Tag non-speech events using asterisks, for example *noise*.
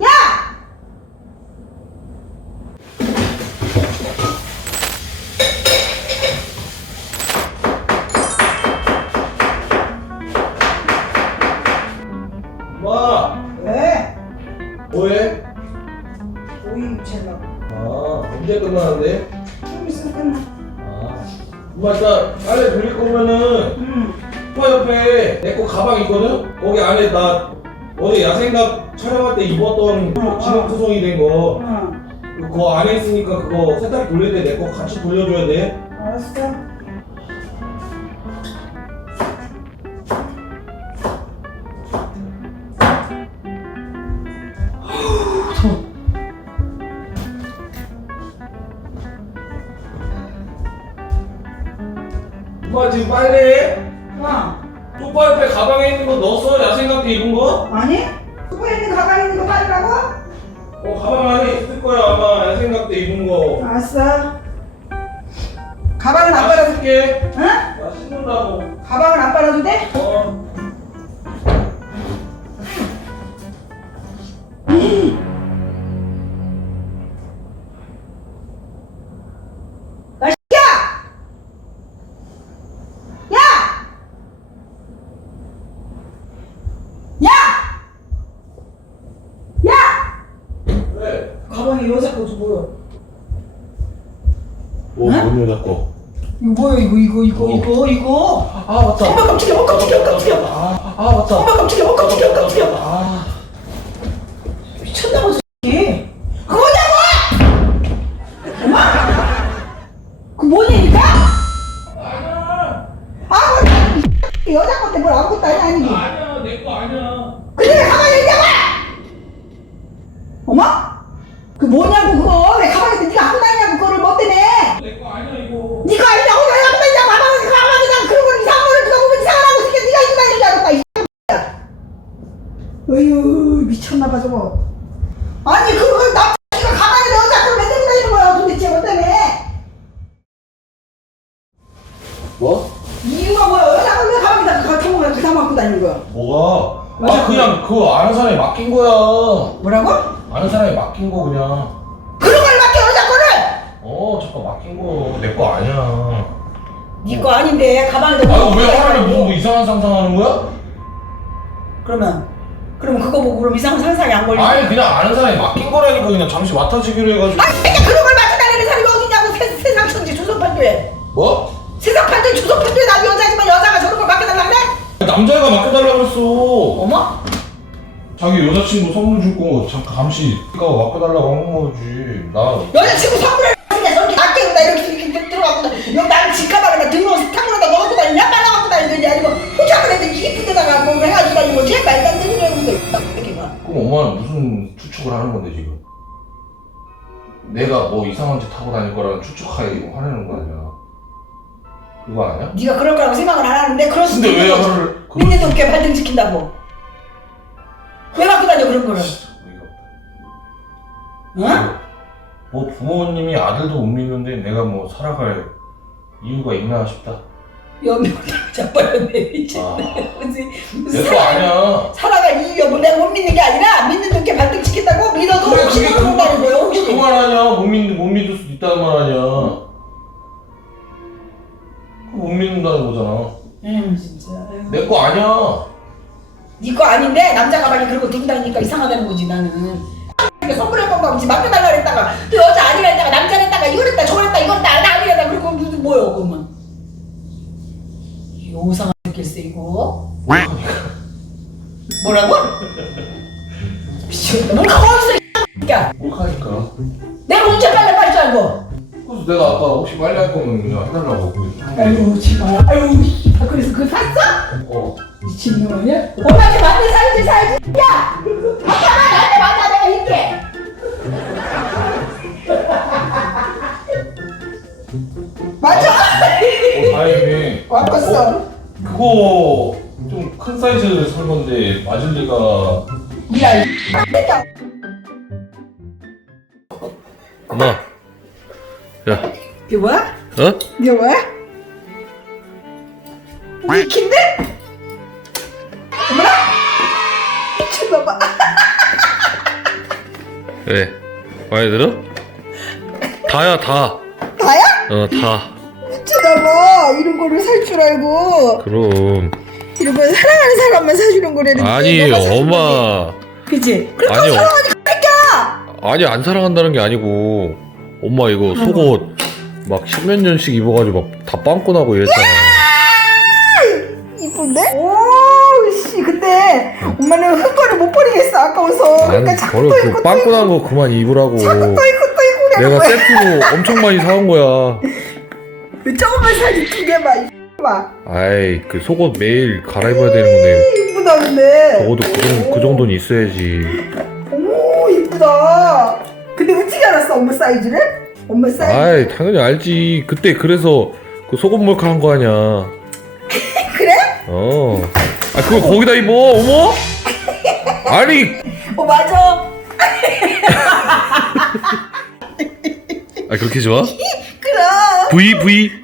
야! 엄마 왜? 뭐해? 오이 젤라. 아 언제 끝나는데? 좀 있으면 끝나. 아 엄마 일단 빨래 돌릴 거면은 응. 소파 옆에 내 거 가방 있거든? 거기 안에 나 어제 야생각 촬영할 때 입었던 어, 진흙 투성이 된 거 응. 그거 안에 있으니까 그거 세탁기 돌릴 때 내 거 같이 돌려줘야 돼 알았어. 엄마 지금? 어. 옆에 가방에 있는 거 넣었어? 야생각 때 입은 거? 아니? 수고에 있는 가방에 있는 거 빨리라고? 어 가방 안에 있을 거야 아마 야생각 때 입은 거 알았어. 가방은 안 빨아도 씻을게 응? 나 씻는다고 가방은 안 빨아도 돼? 어 왜? 가방에 여자 거좀 뭐야? 뭐, 응? 뭔 여자 거? 이거 뭐야 이거 이거 이거 뭐? 이거 이거? 아 맞다. 엄마 깜짝이야 어 깜짝이야 깜짝이야 아, 아 맞다. 엄마 깜짝이야 어 깜짝이야 깜짝이야 아. 미쳤나 보지 그거 뭐냐고! 엄마! 그 뭐냐니까? 아니야 아 뭐 여자 건데 뭘 아무것도 아니 아니지 아니야 내 거 아니야. 왜 가방에 있냐고! 엄마 그 뭐냐고 그거? 왜 가방에 네가 갖고 다니냐고 그거를 뭐 때문에? 내 거 아니야 이거? 네가 아니냐고 왜 갖고 다니냐고 가방에 가방에 그냥 그런 걸 이상한 거를 누가 보면 이상하다고 생겨 네가 입고 다니는 줄 알았다 이 어휴 미쳤나봐 저거. 아니 그걸 남자가 가방에 여자 걸왜 들고 다니는 거야 도대체? 뭐 때문에? 뭐? 이유가 뭐야? 여자 걸왜 가방에다 그 통을 그 사람 갖고 다니는 거야? 뭐가? 맞아. 아 그냥 그거 아는 사람이 맡긴 거야. 뭐라고? 아는 사람이 맡긴 거 그냥 그런 걸 맡겨 여자 거를 어 잠깐 맡긴 거 내 거 아니야 네 거 아닌데 가방에다 아왜 넣고 하루에 다니고. 무슨 뭐 이상한 상상하는 거야? 그러면 그러면 그거 보고 그럼 이상한 상상이 안 걸리지 아니 그냥 아는 사람이 맡긴 거라니까 그냥 잠시 맡아주기로 해가지고 아니 그러니까 그런 걸 다니는 사람이 어디냐고 세, 세상 천지 조선판도에 뭐? 세상 판도에 조선판도에 나 여자지만 여자가 저런 걸 맡겨달라 그래? 남자애가 맡겨달라고 했어 어머? 자기 여자친구 선물 줄거 잠깐 감시. 그니까 맡겨달라고 한 거지. 나 여자친구 선물을 하는데 저렇게 낮게 온다 이렇게 이렇게 들어가고 여기 나는 집가방에다 등록해서 탁구에다 넣어갖고 다니냐 빨아 갖고 다니는지. 아니고 포장을 해서 이쁜 데다가 뭐 해가지고 다니고 제일 말도 안 되는 이렇게 봐. 그럼 엄마는 무슨 추측을 하는 건데 지금? 내가 뭐 이상한 짓 하고 다닐 거라는 추측하에 화내는 거 아니야? 그거 아니야? 네가 그럴 거라고 생각을 안 하는데 그럴 수도 근데 왜 있는 거지. 화를 그... 믿는 돈께 발등 지킨다고 왜 갖고 다녀 그런 거를? 응? 뭐 부모님이 아들도 못 믿는데 내가 뭐 살아갈 이유가 있나 싶다. 연명을 잡아였네 미친. 아. 무슨 내거 살- 아니야. 살아갈 이유가 뭐 내가 못 믿는 게 아니라 믿는 돈께 발등 지킨다고? 믿어도 그래 모른다는 거야 그거 혹시? 그 말 아니야 못, 믿, 못 믿을 수도 있다는 말 아니야. 그거 못 믿는다는 거잖아. 음 진짜. 내거 아니야 네거 아닌데 남자 가방에 거 들고 다니니까 이상하다는 거지 나는. 선물할 건가 보지 맡겨달라 그랬다가 또 여자 아니라 했다가 남자 했다가 이걸 했다 저걸 했다 했다 나 아니라 그리고 무슨 뭐야 그러면? 요상한 새끼일세 이거. 뭐라고? 미치겠다. 뭘 가만히 있어 이 새끼야. 꼴하니까? 내가 언제 빨래 빨리 줄 알고 그래서 내가 아까 혹시 빨래 할 거면 그냥 해달라고. 그 아유 정말 아유 씨. 아, 그래서 그거 샀어? 어. 미친놈 아니야? 엄마한테 맞는 살지 살지 야! 아빠가 나한테 맞아 내가 이게 맞아! 어, 다행이네 와봤어 그거 좀 큰 사이즈 산 건데 맞을 리가 이 새끼야 엄마 야 이게 뭐야? 어? 이게 뭐야? 미킨데? 어머나? 미친놈아 *laughs* 왜? 마음에 들어? 다야 다. 다야? 어 다. 미쳐나봐 이런 거를 살 줄 알고 그럼 이런 거 사랑하는 사람만 사주는 거라는 아니 엄마. 그치? 그렇게 아니 어, 사랑하니까 아니 안 사랑한다는 게 아니고 엄마 이거 속옷 막 십몇 년씩 입어가지고 막 다 빵꾸 나고 이랬잖아. 그러니까 자꾸 버려 또그 입고 빵꾸 난 거 그만 입으라고. 자꾸 또 입고 또 입고 그래 내가 세트로 엄청 많이 사온 거야. *laughs* 왜 조금만 사지 두 개만 이봐 아이 그 속옷 매일 갈아입어야 되는 건데 이쁘다 근데 적어도 그, 정도, 그 정도는 있어야지. 오 이쁘다 근데 어떻게 알았어 엄마 사이즈를? 엄마 사이즈 아이 당연히 알지. 그때 그래서 그 속옷 몰카 한 거 아니야. *laughs* 그래? 어. 아 그걸 거기다 입어. 어머? *laughs* 아니. 어 맞아 아 그렇게 좋아? *laughs* 그럼 V V.